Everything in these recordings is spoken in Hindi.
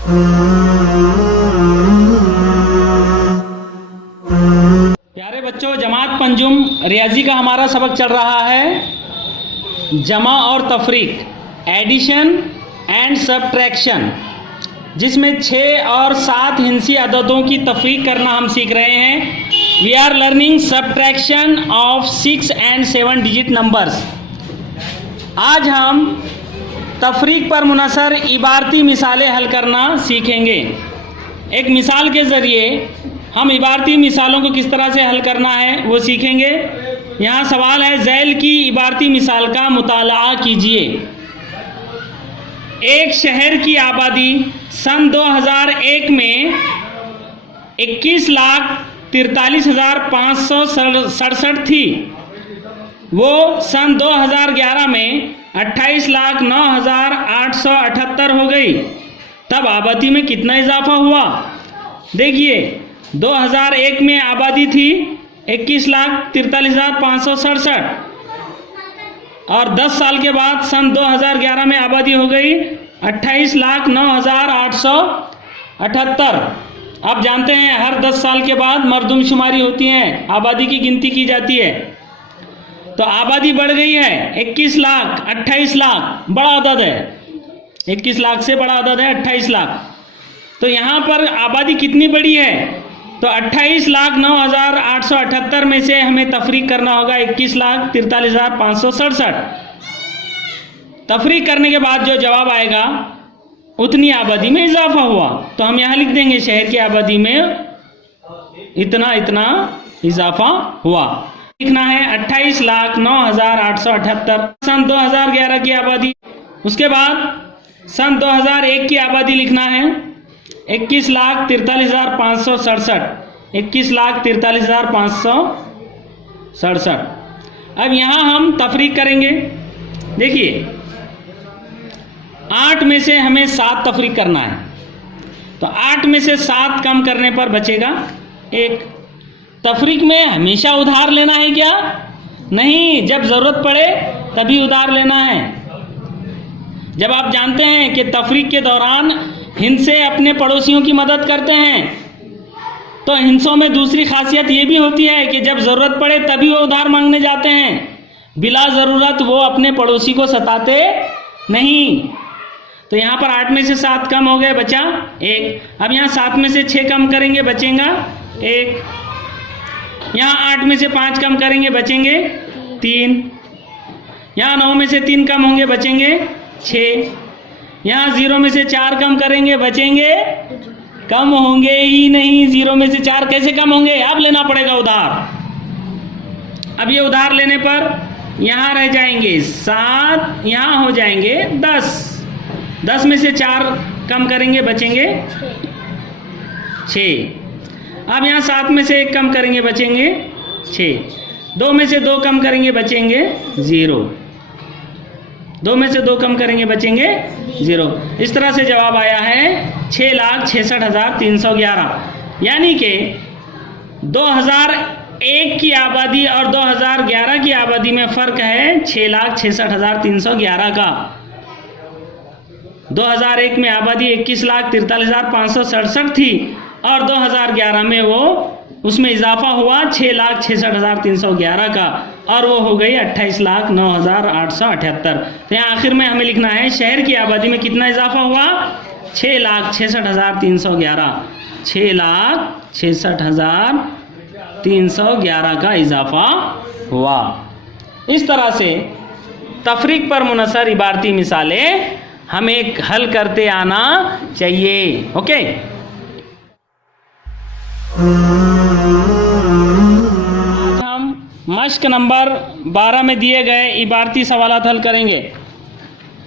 प्यारे बच्चों, जमात पंजुम रियाजी का हमारा सबक चल रहा है जमा और तफरीक, एडिशन एंड सब्ट्रैक्शन, जिसमें 6 और 7 हिंसी अददों की तफरीक करना हम सीख रहे हैं। We are learning subtraction of 6 and 7 digit numbers. आज हम तफरीक पर मुनहसर इबारती मिसालें हल करना सीखेंगे। एक मिसाल के ज़रिए हम इबारती मिसालों को किस तरह से हल करना है वो सीखेंगे। यहाँ सवाल है, ज़ैल की इबारती मिसाल का मुताला कीजिए। एक शहर की आबादी सन 2001 में 21,43,567 थी। वो सन 2011 में 28,09,878 हो गई। तब आबादी में कितना इजाफा हुआ? देखिए, 2001 में आबादी थी 21,43,567 और 10 साल के बाद सन 2011 में आबादी हो गई 28,09,878। आप जानते हैं हर 10 साल के बाद मरदमशुमारी होती है, आबादी की गिनती की जाती है। तो आबादी बढ़ गई है 21 लाख, 28 लाख, बड़ा अदद है। 21 लाख से बड़ा अदद है 28 लाख। तो यहाँ पर आबादी कितनी बड़ी है? तो 28,09,878 में से हमें तफरीक करना होगा 21,43,567। तफरीक करने के बाद जो जवाब आएगा उतनी आबादी में इजाफा हुआ। तो हम यहाँ लिख देंगे शहर की आबादी में इतना इतना इजाफा हुआ। लिखना है 28,09,878 सन 2011 की आबादी। उसके बाद सन 2001 की आबादी लिखना है 21,43,567। 21,43,567। अब यहाँ हम तफरीक करेंगे। देखिए, 8 में से हमें 7 तफरीक करना है। तो 8 में से 7 कम करने पर बचेगा 1। तफरीक में हमेशा उधार लेना है क्या? नहीं, जब ज़रूरत पड़े तभी उधार लेना है। जब आप जानते हैं कि तफरीक के दौरान हिंसे अपने पड़ोसियों की मदद करते हैं, तो हिंसों में दूसरी खासियत ये भी होती है कि जब ज़रूरत पड़े तभी वो उधार मांगने जाते हैं, बिला ज़रूरत वो अपने पड़ोसी को सताते नहीं। तो यहाँ पर 8 में से 7 कम हो गए, बचा 1। अब यहाँ 7 में से 6 कम करेंगे, बचेगा 1। यहाँ 8 में से 5 कम करेंगे, बचेंगे 3। यहाँ 9 में से 3 कम होंगे, बचेंगे 6। यहाँ 0 में से 4 कम करेंगे, बचेंगे, कम होंगे ही नहीं। 0 में से 4 कैसे कम होंगे? अब लेना पड़ेगा उधार। अब ये उधार लेने पर यहाँ रह जाएंगे 7, यहाँ हो जाएंगे 10। 10 में से 4 कम करेंगे, बचेंगे 6। अब यहाँ 7 में से 1 कम करेंगे, बचेंगे 6। 2 में से 2 कम करेंगे, बचेंगे 0। 2 में से 2 कम करेंगे, बचेंगे 0। इस तरह से जवाब आया है 6,66,311। यानी कि 2001 की आबादी और 2011 की आबादी में फ़र्क है 6,66,311 का। 2001 में आबादी 21,43,567 थी और 2011 में वो उसमें इजाफा हुआ 6,66,311 का, और वो हो गई 28,09,878। तो यहाँ आखिर में हमें लिखना है शहर की आबादी में कितना इजाफा हुआ? 6,66,311। 6,66,311 का इजाफा हुआ। इस तरह से तफरीक पर मुनहसर इबारती मिसालें हमें हल करते आना चाहिए। ओके, हम मश्क नंबर 12 में दिए गए इबारती सवालात हल करेंगे।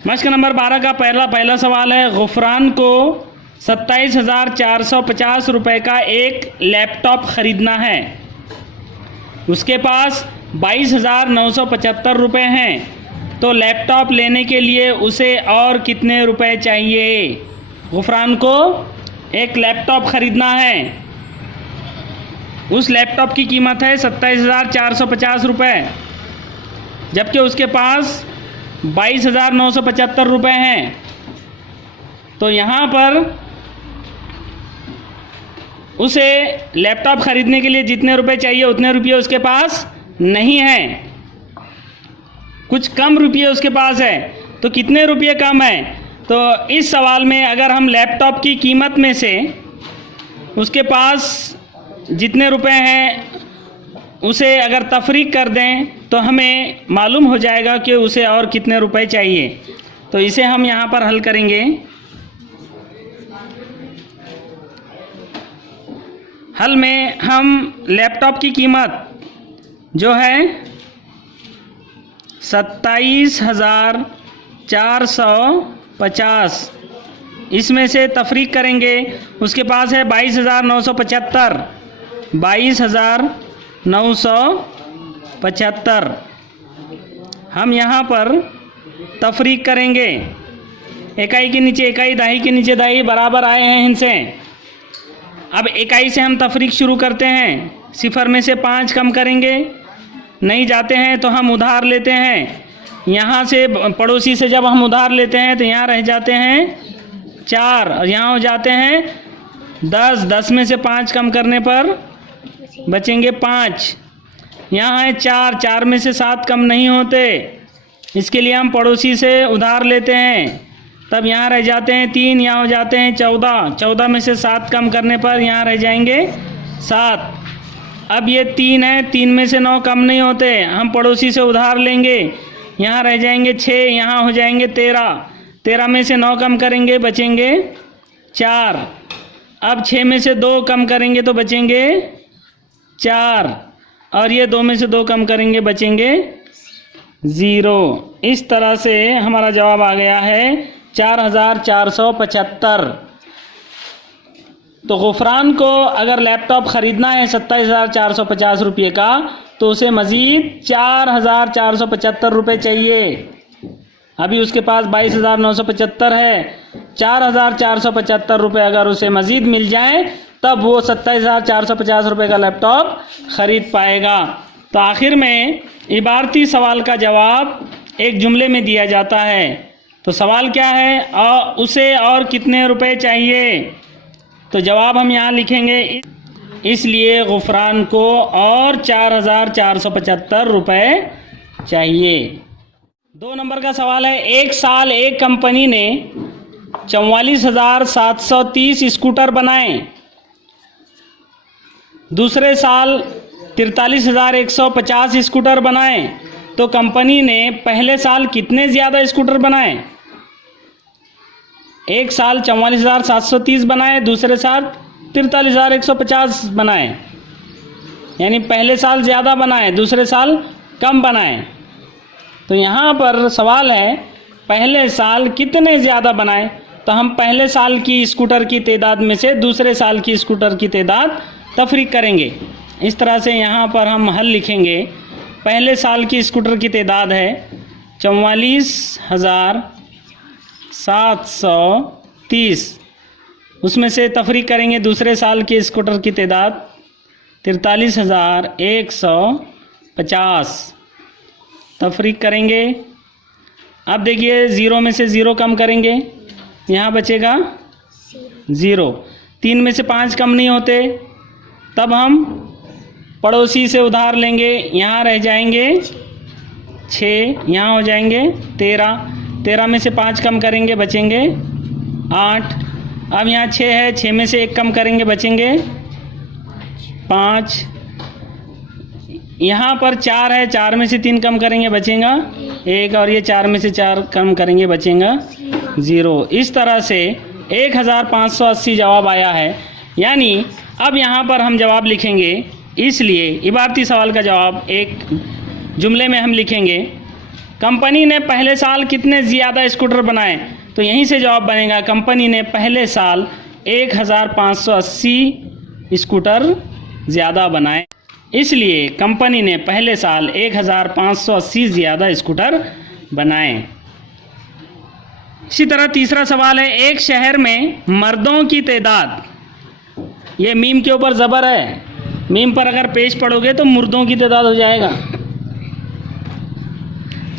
मश्क नंबर 12 का पहला सवाल है, गुफरान को 27,450 रुपये का एक लैपटॉप ख़रीदना है। उसके पास 22,975 रुपये हैं। तो लैपटॉप लेने के लिए उसे और कितने रुपए चाहिए? गुफरान को एक लैपटॉप ख़रीदना है। उस लैपटॉप की कीमत है 27,450 रुपये, जबकि उसके पास 22,975 रुपये हैं। तो यहाँ पर उसे लैपटॉप ख़रीदने के लिए जितने रुपए चाहिए उतने रुपये उसके पास नहीं है, कुछ कम रुपये उसके पास है। तो कितने रुपये कम है? तो इस सवाल में अगर हम लैपटॉप की कीमत में से उसके पास जितने रुपए हैं उसे अगर तफरीक कर दें तो हमें मालूम हो जाएगा कि उसे और कितने रुपए चाहिए। तो इसे हम यहाँ पर हल करेंगे। हल में हम लैपटॉप की कीमत जो है 27,450, इसमें से तफरीक करेंगे। उसके पास है 22,975, 22,975 हम यहाँ पर तफरीक करेंगे। इकाई के नीचे इकाई, दहाई के नीचे दहाई बराबर आए हैं इनसे। अब इकाई से हम तफरीक शुरू करते हैं। सिफर में से 5 कम करेंगे, नहीं जाते हैं तो हम उधार लेते हैं। यहाँ से पड़ोसी से जब हम उधार लेते हैं तो यहाँ रह जाते हैं 4 और यहाँ हो जाते हैं 10। 10 में से 5 कम करने पर बचेंगे 5। यहाँ है 4, 4 में से 7 कम नहीं होते, इसके लिए हम पड़ोसी से उधार लेते हैं। तब यहाँ रह जाते हैं 3, यहाँ हो जाते हैं 14। 14 में से 7 कम करने पर यहाँ रह जाएंगे 7। अब ये 3 है, 3 में से 9 कम नहीं होते, हम पड़ोसी से उधार लेंगे। यहाँ रह जाएंगे 6, यहाँ हो जाएंगे 13। 13 में से 9 कम करेंगे, बचेंगे 4। अब 6 में से 2 कम करेंगे तो बचेंगे 4, और ये 2 में से 2 कम करेंगे, बचेंगे 0। इस तरह से हमारा जवाब आ गया है 4,475। तो गुफरान को अगर लैपटॉप ख़रीदना है 27,450 रुपये का, तो उसे मज़ीद 4,475 रुपये चाहिए। अभी उसके पास 22,975 है। 4,475 रुपये अगर उसे मज़ीद मिल जाए तब वो 27,450 रुपये का लैपटॉप ख़रीद पाएगा। तो आखिर में इबारती सवाल का जवाब एक जुमले में दिया जाता है। तो सवाल क्या है? उसे और कितने रुपए चाहिए? तो जवाब हम यहाँ लिखेंगे, इसलिए गुफरान को और 4,475 रुपये चाहिए। 2 नंबर का सवाल है, एक साल एक कंपनी ने 44,730 स्कूटर बनाए, दूसरे साल 43,150 स्कूटर बनाए, तो कंपनी ने पहले साल कितने ज़्यादा स्कूटर बनाए? एक साल 44,730 बनाए, दूसरे साल 43,150 बनाए, यानी पहले साल ज़्यादा बनाए, दूसरे साल कम बनाए। तो यहाँ पर सवाल है पहले साल कितने ज़्यादा बनाए, तो हम पहले साल की स्कूटर की तादाद में से दूसरे साल की स्कूटर की तादाद तफरीक करेंगे। इस तरह से यहाँ पर हम हल लिखेंगे। पहले साल की स्कूटर की तादाद है 44,730, उसमें से तफरीक करेंगे दूसरे साल के स्कूटर की तादाद 43,150, तफरीक करेंगे। अब देखिए 0 में से 0 कम करेंगे, यहाँ बचेगा 0। 3 में से 5 कम नहीं होते, तब हम पड़ोसी से उधार लेंगे। यहाँ रह जाएंगे 6, यहाँ हो जाएंगे 13। 13 में से 5 कम करेंगे, बचेंगे 8। अब यहाँ 6 है, 6 में से 1 कम करेंगे, बचेंगे 5। यहाँ पर 4 है, 4 में से 3 कम करेंगे, बचेगा 1, और ये 4 में से 4 कम करेंगे, बचेगा 0। इस तरह से 1,580 जवाब आया है। यानी अब यहाँ पर हम जवाब लिखेंगे, इसलिए इबारती सवाल का जवाब एक जुमले में हम लिखेंगे, कंपनी ने पहले साल कितने ज़्यादा स्कूटर बनाए। तो यहीं से जवाब बनेगा, कंपनी ने पहले साल 1,580 स्कूटर ज़्यादा बनाए, इसलिए कंपनी ने पहले साल 1,580 ज़्यादा स्कूटर बनाए। इसी तरह तीसरा सवाल है, एक शहर में मर्दों की तादाद, ये मीम के ऊपर ज़बर है, मीम पर अगर पेश पढ़ोगे तो मुर्दों की तादाद हो जाएगा।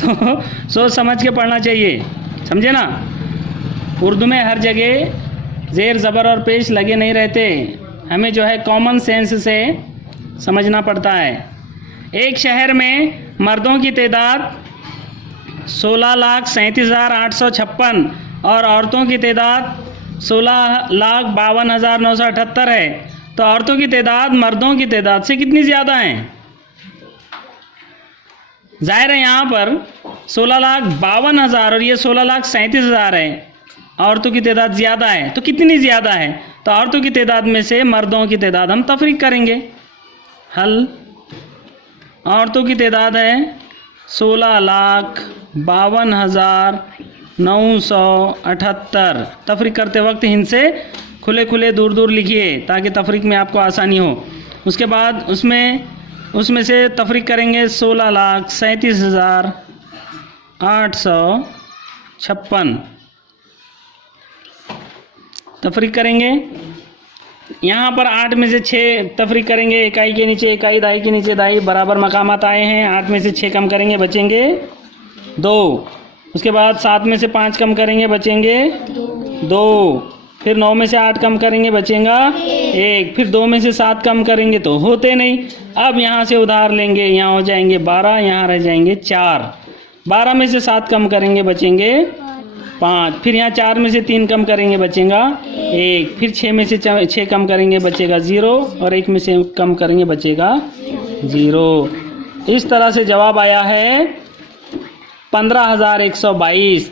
तो सोच समझ के पढ़ना चाहिए, समझे ना। उर्दू में हर जगह ज़ेर ज़बर और पेश लगे नहीं रहते, हमें जो है कॉमन सेंस से समझना पड़ता है। एक शहर में मर्दों की तादाद 16,37,856 और औरतों की तादाद 16,52,978 है। तो औरतों की तादाद मर्दों की तादाद से कितनी ज़्यादा है? जाहिर है यहाँ पर 16,52,000 और ये 16,37,000 है, औरतों की तादाद ज़्यादा है। तो कितनी ज़्यादा है? तो औरतों की तादाद में से मर्दों की तादाद हम तफरीक करेंगे। हल, औरतों की तादाद है 16,52,978। तफरीक करते वक्त इनसे खुले खुले दूर दूर लिखिए ताकि तफरीक में आपको आसानी हो। उसके बाद उसमें से तफरीक करेंगे 16,37,856 तफरीक करेंगे। यहाँ पर 8 में से 6 तफरीक करेंगे, इकाई के नीचे इकाई, दाई के नीचे दाई, बराबर मकामात आए हैं। 8 में से 6 कम करेंगे, बचेंगे 2। उसके बाद 7 में से 5 कम करेंगे, बचेंगे 2। फिर 9 में से 8 कम करेंगे, बचेगा 1। फिर 2 में से 7 कम करेंगे तो होते नहीं। अब यहाँ से उधार लेंगे, यहाँ हो जाएंगे 12, यहाँ रह जाएंगे 4। 12 में से 7 कम करेंगे, बचेंगे 5। फिर यहाँ 4 में से 3 कम करेंगे, बचेगा 1। फिर 6 में से 6 कम करेंगे, बचेगा 0 और 1 में से कम करेंगे, बचेगा 0। इस तरह से जवाब आया है 15,122।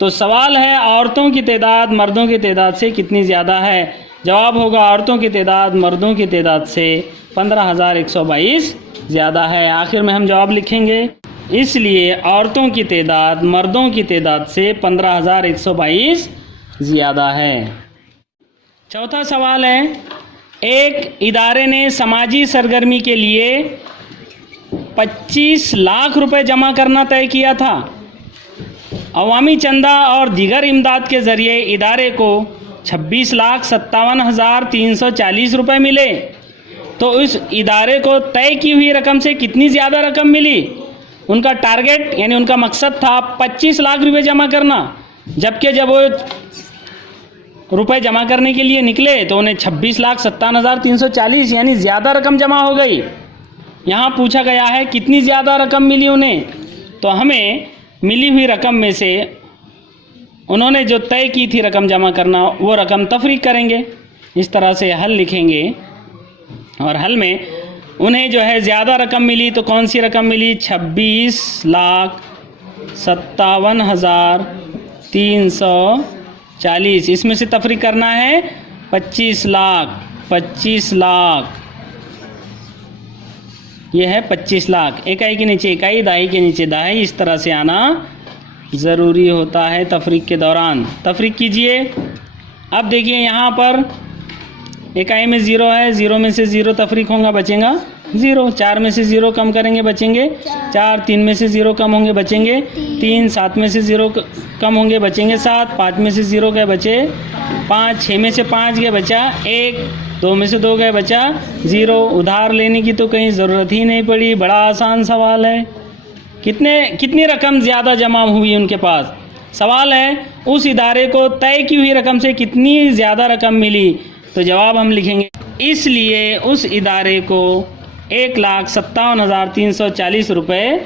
तो सवाल है औरतों की तादाद मर्दों की तादाद से कितनी ज़्यादा है? जवाब होगा औरतों की तादाद मर्दों की तादाद से 15,122 ज़्यादा है। आखिर में हम जवाब लिखेंगे, इसलिए औरतों की तादाद मर्दों की तादाद से 15,122 ज़्यादा है। चौथा सवाल है, एक इदारे ने समाजी सरगर्मी के लिए 25 लाख रुपए जमा करना तय किया था। अवामी चंदा और दीगर इमदाद के ज़रिए इदारे को 26,57,340 रुपये मिले। तो इस इदारे को तय की हुई रकम से कितनी ज़्यादा रकम मिली? उनका टारगेट यानी उनका मकसद था 25 लाख रुपए जमा करना, जबकि जब वो रुपए जमा करने के लिए निकले तो उन्हें 26,57,340 यानी ज़्यादा रकम जमा हो गई। यहाँ पूछा गया है कितनी ज़्यादा रकम मिली उन्हें, तो हमें मिली हुई रकम में से उन्होंने जो तय की थी रकम जमा करना वो रकम तफरीक करेंगे। इस तरह से हल लिखेंगे और हल में उन्हें जो है ज़्यादा रकम मिली, तो कौन सी रकम मिली? 26,57,340। इसमें से तफरीक करना है 25 लाख। यह है 25 लाख। इकाई के नीचे इकाई, दाई के नीचे दाई, इस तरह से आना ज़रूरी होता है तफरीक के दौरान। तफरीक कीजिए। अब देखिए यहाँ पर इकाई में 0 है, 0 में से 0 तफरीक होगा, बचेगा 0। 4 में से 0 कम करेंगे, बचेंगे 4। 3 में से 0 कम होंगे, बचेंगे 3। 7 में से 0 कम होंगे, बचेंगे 7। 5 में से 0 गए, बचे 5। 6 में से 5 गए, बचा 1। 2 में से 2 गए, बचा 0। उधार लेने की तो कहीं ज़रूरत ही नहीं पड़ी, बड़ा आसान सवाल है। कितनी रकम ज़्यादा जमा हुई उनके पास? सवाल है उस इदारे को तय की हुई रकम से कितनी ज़्यादा रकम मिली, तो जवाब हम लिखेंगे, इसलिए उस इदारे को 1,57,340 रुपये